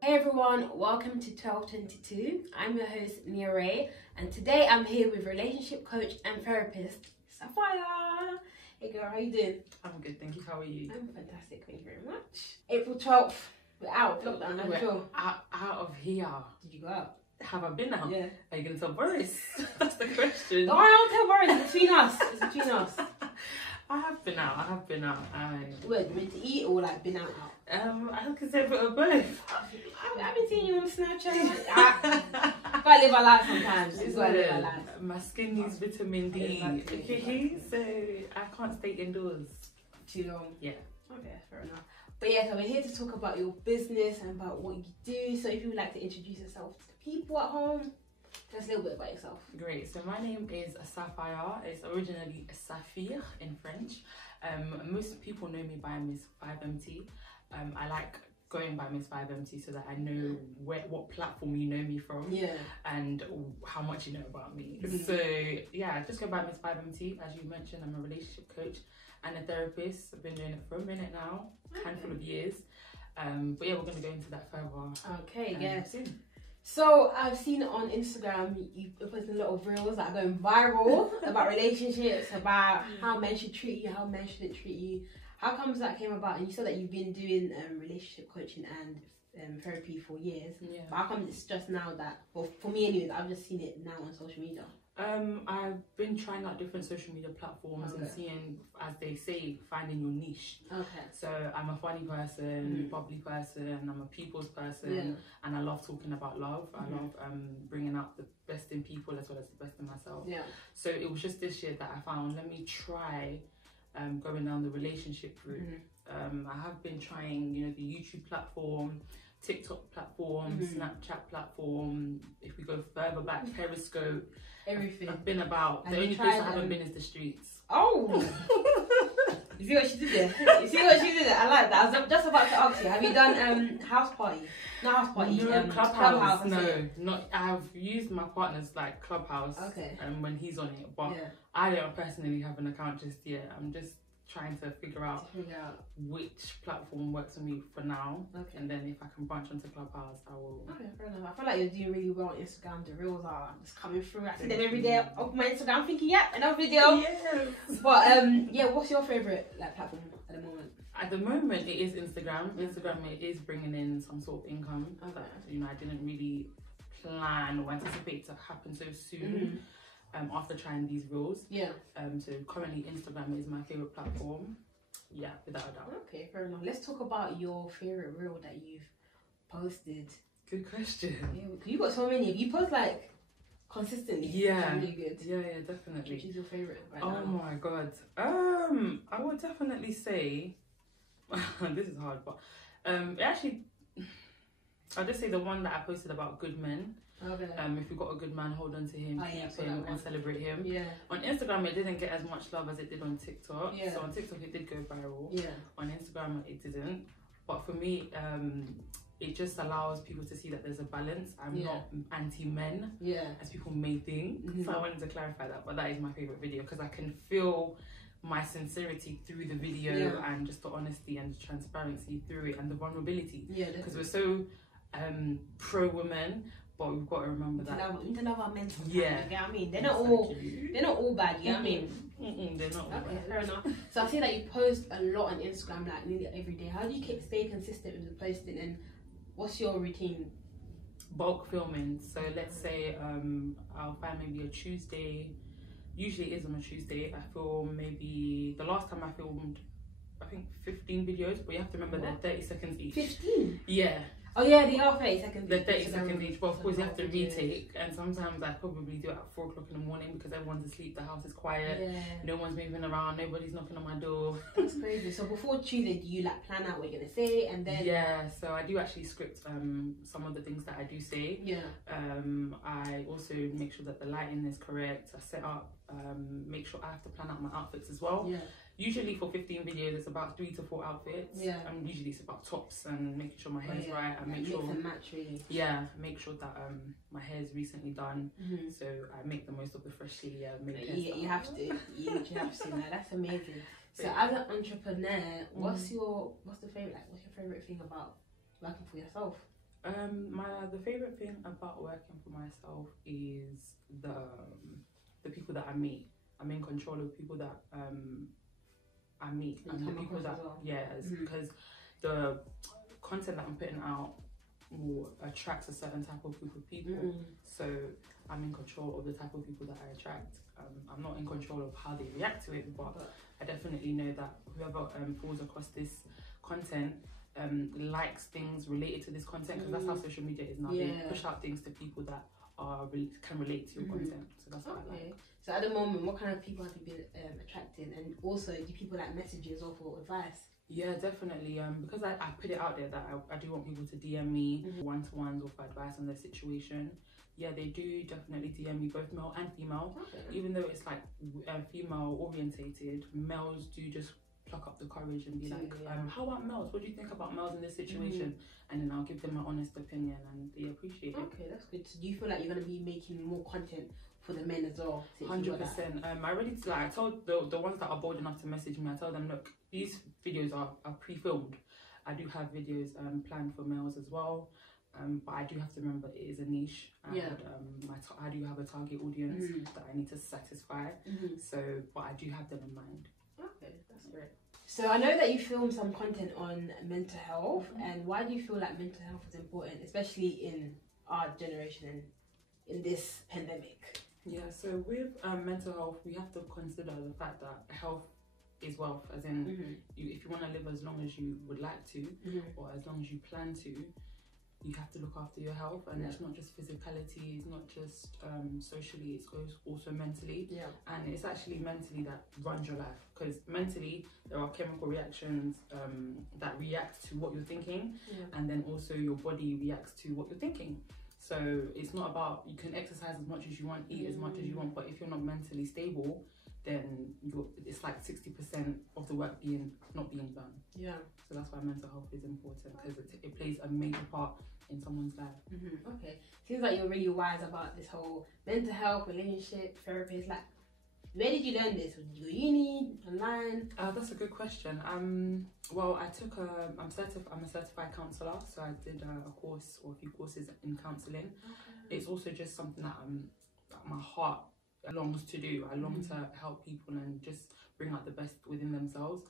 Hey everyone, welcome to 1222. I'm your host Nia Raye, and today I'm here with relationship coach and therapist Saphir. Hey girl, how you doing? I'm good, thank you. How are you? I'm fantastic, thank you very much. April 12th, we're out of lockdown. How do you feel? Out of here. Did you go out? Have I been out? Yeah. Are you gonna tell Boris? That's the question. No, I don't tell Boris. It's between us. It's between us. I have been out. What, you went to eat or like been out? I can say a bit of both. I've been seeing you on Snapchat. Gotta live our life sometimes. It's gotta live our life. My skin needs vitamin D. Exactly. So I can't stay indoors Too long. Yeah. Okay, fair enough. But yeah, so we're here to talk about your business and about what you do. So if you would like to introduce yourself to the people at home, tell us a little bit about yourself. Great. So my name is Saphir. It's originally Saphir in French. Most people know me by Miss 5MT. I like going by Miss 5MT so that I know what platform you know me from, and how much you know about me. So yeah, just go by Miss 5MT. As you mentioned, I'm a relationship coach and a therapist. I've been doing it for a minute now, handful of years. But yeah, we're going to go into that further. Okay, yeah. Soon. So I've seen on Instagram you posted a lot of reels that are going viral about relationships, about how men should treat you, how men shouldn't treat you. How comes that came about? And you said that you've been doing relationship coaching and therapy for years. Yeah. But how come it's just now that, well, for me anyways, I've just seen it now on social media? I've been trying out different social media platforms and seeing, as they say, finding your niche. Okay. So I'm a funny person, bubbly person, I'm a people's person, and I love talking about love. I love bringing out the best in people as well as the best in myself. Yeah. So it was just this year that I found, let me try going down the relationship route. I have been trying, you know, the YouTube platform, TikTok platform, Snapchat platform. If we go further back, Periscope. Everything. I've been about. The only place I haven't been is the streets. Oh! You see what she did there? You see what she did there? I like that. I was just about to ask you, have you done house party? Not house party. No, Clubhouse. No, not. I've used my partner's like Clubhouse. Okay. When he's on it, but I don't personally have an account just yet. I'm just trying to figure out which platform works for me for now, and then if I can branch onto Clubhouse, I will. Okay, fair enough. I feel like you're doing really well on Instagram. The reels are just coming through. I see them every day off my Instagram. I'm thinking, yep, another video. Yes. But yeah, what's your favorite like platform at the moment? At the moment, it is Instagram. Instagram it is bringing in some sort of income. Okay. You know, I didn't really plan or anticipate to happen so soon. After trying these reels. So currently Instagram is my favorite platform. Yeah, without a doubt. Okay, fair enough. Let's talk about your favorite reel that you've posted. Good question. Yeah, you got so many. You post like consistently. Yeah. Really good. Yeah, definitely. Which is your favorite right now? My god. I would definitely say this is hard, but actually I'll just say the one that I posted about good men. Okay. If you've got a good man, hold on to him, keep him, and celebrate him. Yeah. On Instagram, it didn't get as much love as it did on TikTok. Yeah. So on TikTok, it did go viral. Yeah. On Instagram, it didn't. But for me, it just allows people to see that there's a balance. I'm not anti-men, as people may think. So I wanted to clarify that. But that is my favorite video because I can feel my sincerity through the video and just the honesty and the transparency through it and the vulnerability. Yeah. Because we're so pro-women. But we've got to remember that we need to love our men sometimes. Yeah, you get what I mean? They're not all bad. You know what I mean? They're not all bad. Okay, fair enough. So I see that you post a lot on Instagram, like nearly every day. How do you stay consistent with the posting, and what's your routine? Bulk filming. So let's say I'll find maybe a Tuesday. Usually it is on a Tuesday. I film maybe the last time I filmed, I think 15 videos, but you have to remember they're 30 seconds each. 15? Yeah. Oh yeah, they are 30 seconds. The 30-second each, but of course you have to retake, and sometimes I probably do it at 4 o'clock in the morning because everyone's asleep, the house is quiet, no one's moving around, nobody's knocking on my door. That's crazy. So before Tuesday, do you like plan out what you're gonna say, and then? Yeah, so I do actually script some of the things that I do say. Yeah. I also make sure that the lighting is correct. I set up, make sure I have to plan out my outfits as well. Yeah. Usually for 15 videos, it's about 3 to 4 outfits. Yeah. And usually it's about tops and making sure my hair's right and make mix sure. and match, really. Yeah, make sure that my hair is recently done. So I make the most of the freshly made hair. Yeah, you have to. You have to. Now that's amazing. So as an entrepreneur, what's your favorite thing about working for yourself? The favorite thing about working for myself is the people that I meet. I'm in control of people that I meet and the people that because the content that I'm putting out will attract a certain type of group of people. So I'm in control of the type of people that I attract. I'm not in control of how they react to it, but I definitely know that whoever falls across this content likes things related to this content, because that's how social media is now. They push out things to people that can relate to your content. So that's what I like. So at the moment, what kind of people have you been attracting, and also do people like messages or for advice? Yeah, definitely. Because I put it out there that I do want people to DM me one-to-ones or for advice on their situation. Yeah, they do definitely DM me, both male and female. Even though it's like female orientated, males do just pluck up the courage and be like, how about males? What do you think about males in this situation? And then I'll give them my honest opinion, and they appreciate it. Okay, that's good. So do you feel like you're going to be making more content for the men as well? 100%. I already I told the ones that are bold enough to message me, I tell them, look, these videos are pre-filmed. I do have videos planned for males as well. But I do have to remember it is a niche, and I do have a target audience that I need to satisfy. So, but I do have them in mind. Okay, that's great. So I know that you filmed some content on mental health, and why do you feel like mental health is important, especially in our generation and in this pandemic? Yeah, so with mental health, we have to consider the fact that health is wealth, as in if you want to live as long as you would like to, or as long as you plan to, you have to look after your health. And it's not just physicality, it's not just socially, it's also mentally. And it's actually mentally that runs your life, because mentally there are chemical reactions that react to what you're thinking, and then also your body reacts to what you're thinking. So it's not about, you can exercise as much as you want, eat as much as you want, but if you're not mentally stable, then it's like 60% of the work not being done. So that's why mental health is important, because it plays a major part in someone's life. Okay, seems like you're really wise about this whole mental health, relationship, therapist. Like, where did you learn this? Did you go uni, online? That's a good question. Well, I'm a certified counsellor, so I did a course or a few courses in counselling. It's also just something that my heart longs to do. I long to help people and just bring out the best within themselves,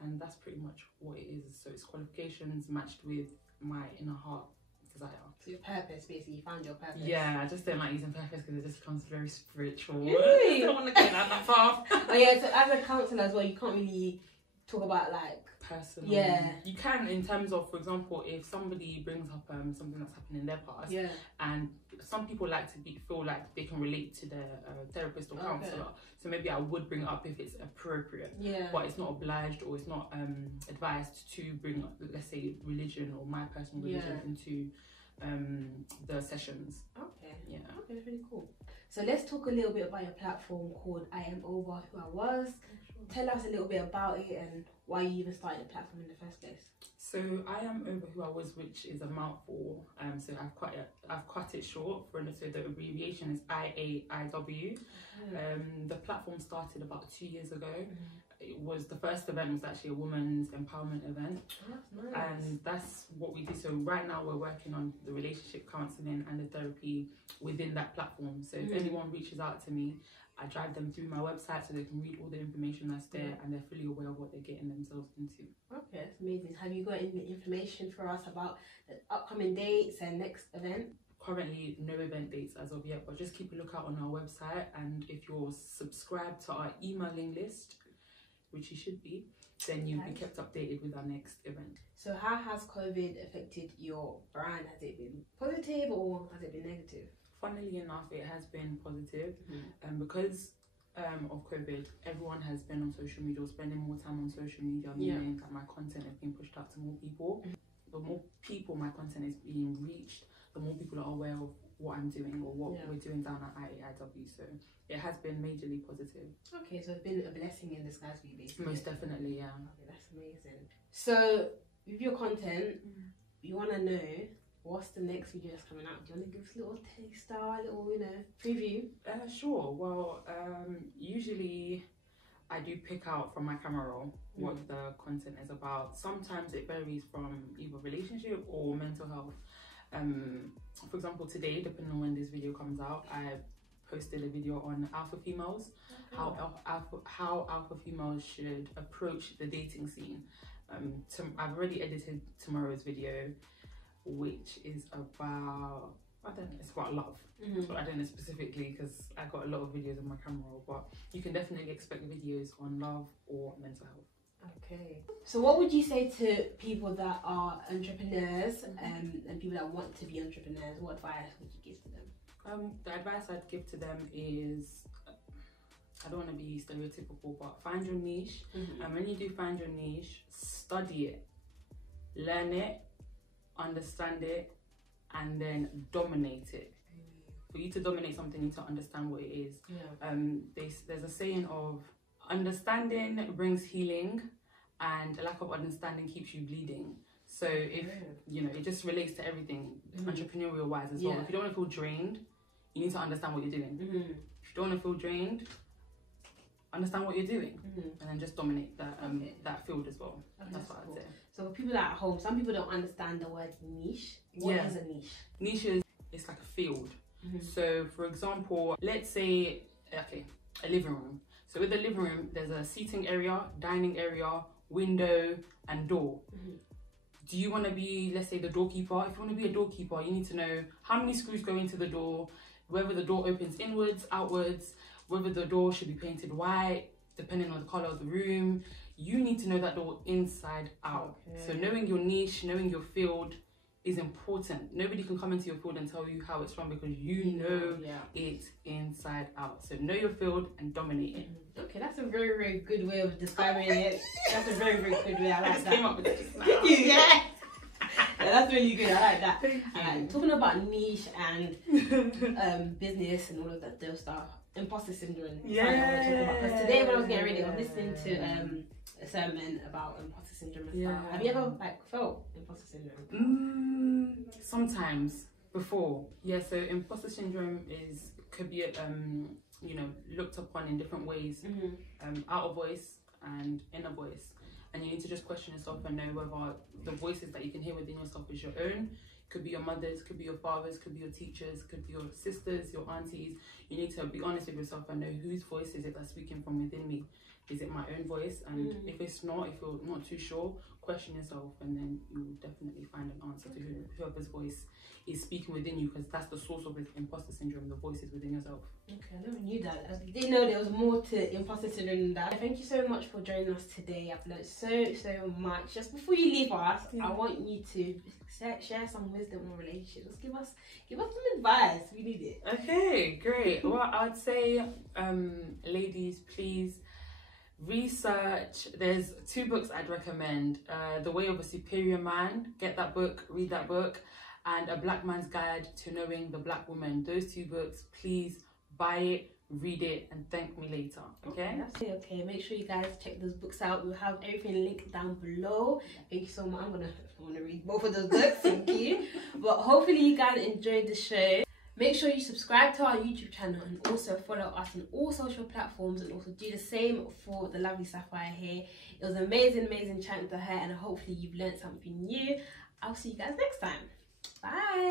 and that's pretty much what it is. So it's qualifications matched with my inner heart desire. So your purpose, basically, you found your purpose. Yeah, I just don't like using purpose because it just becomes very spiritual. I don't want to go down that path. Oh yeah, so as a counsellor as well, you can't really talk about like personal. Yeah, you can, in terms of, for example, if somebody brings up something that's happened in their past, and some people like to feel like they can relate to their therapist or counsellor, so maybe I would bring it up if it's appropriate, but it's not obliged, or it's not advised to bring up, let's say, religion or my personal religion into the sessions. Okay, that's really cool. So let's talk a little bit about your platform called I Am Over Who I Was. Tell us a little bit about it and why you even started the platform in the first place. So I Am Over Who I Was, which is a mouthful. So I've cut it short so the abbreviation is IAIW. The platform started about 2 years ago. It was, the first event was actually a women's empowerment event. That's nice. And that's what we do. So right now we're working on the relationship counselling and the therapy within that platform. So if anyone reaches out to me, I drive them through my website so they can read all the information that's there, and they're fully aware of what they're getting themselves into. Okay, that's amazing. Have you got any information for us about the upcoming dates and next event? Currently, no event dates as of yet, but just keep a lookout on our website. And if you're subscribed to our emailing list, which you should be, then you'll be kept updated with our next event. So how has COVID affected your brand? Has it been positive or has it been negative? Funnily enough, it has been positive. Because of COVID, everyone has been on social media, or spending more time on social media, meaning that my content is being pushed out to more people. The more people my content is being reached, the more people are aware of what I'm doing or what we're doing down at IAIW. So it has been majorly positive. Okay, so it's been a blessing in disguise for you, basically. Most definitely, yeah. Okay, that's amazing. So with your content, you want to know what's the next video that's coming out. Do you want to give us a little taster, a little, you know, preview? Sure. Well, usually I do pick out from my camera roll what the content is about. Sometimes it varies from either relationship or mental health. For example, today, depending on when this video comes out, I posted a video on alpha females, how alpha females should approach the dating scene. I've already edited tomorrow's video, which is about, I don't know, it's about love. But I don't know specifically because I got a lot of videos on my camera roll, but you can definitely expect videos on love or mental health. Okay. So what would you say to people that are entrepreneurs and people that want to be entrepreneurs? What advice would you give to them? The advice I'd give to them is, I don't want to be stereotypical, but find your niche. And when you do find your niche, study it, learn it, understand it, and then dominate it. For you to dominate something, you need to understand what it is. There's a saying of, understanding brings healing and a lack of understanding keeps you bleeding. So if you know, it just relates to everything, entrepreneurial wise as well. If you don't want to feel drained, you need to understand what you're doing. If you don't want to feel drained, understand what you're doing, and then just dominate that that field as well. That's what I'd say. So for people at home, some people don't understand the word niche. What is a niche? Niche is, it's like a field. So for example, let's say a living room. So with the living room, there's a seating area, dining area, window, and door. Do you want to be, let's say, the doorkeeper? If you want to be a doorkeeper, you need to know how many screws go into the door, whether the door opens inwards, outwards, whether the door should be painted white, depending on the color of the room. You need to know that door inside out. So knowing your niche, knowing your field is important. Nobody can come into your field and tell you how it's run because you know it inside out. So know your field and dominate it. Okay, that's a very, very good way of describing it. That's a very, very good way. I like that. Came up with it. Thank you. Yeah, that's really good. I like that. Talking about niche and business and all of that those stuff. Imposter syndrome. Because today when I was getting ready, I was listening to a sermon about imposter syndrome and stuff. Have you ever felt imposter syndrome? Sometimes before. So imposter syndrome could be you know, looked upon in different ways. Outer voice and inner voice. And you need to just question yourself and know whether the voices that you can hear within yourself is your own. Could be your mothers, could be your fathers, could be your teachers, could be your sisters, your aunties. You need to be honest with yourself and know whose voice is it that's speaking from within me. Is it my own voice? And if it's not, if you're not too sure, question yourself, and then you'll definitely find an answer to whoever's voice is speaking within you, because that's the source of imposter syndrome, the voices within yourself. Okay, I never knew that. I didn't know there was more to imposter syndrome than that. Thank you so much for joining us today. I've learned so much. Just before you leave us, I want you to share some wisdom on relationships. Give us some advice. We need it. Okay, great. Well, I'd say, ladies, please research. There's 2 books I'd recommend. The Way of a Superior Man. Get that book, read that book. And A Black Man's Guide to Knowing the Black Woman. Those 2 books, please buy it, read it, and thank me later. Okay? Okay, make sure you guys check those books out. We'll have everything linked down below. Thank you so much. I'm gonna read both of those books. Thank you. But hopefully you guys enjoyed the show. Make sure you subscribe to our YouTube channel and also follow us on all social platforms, and also do the same for the lovely Saphir here. It was amazing chatting to her, and hopefully you've learned something new. I'll see you guys next time. Bye.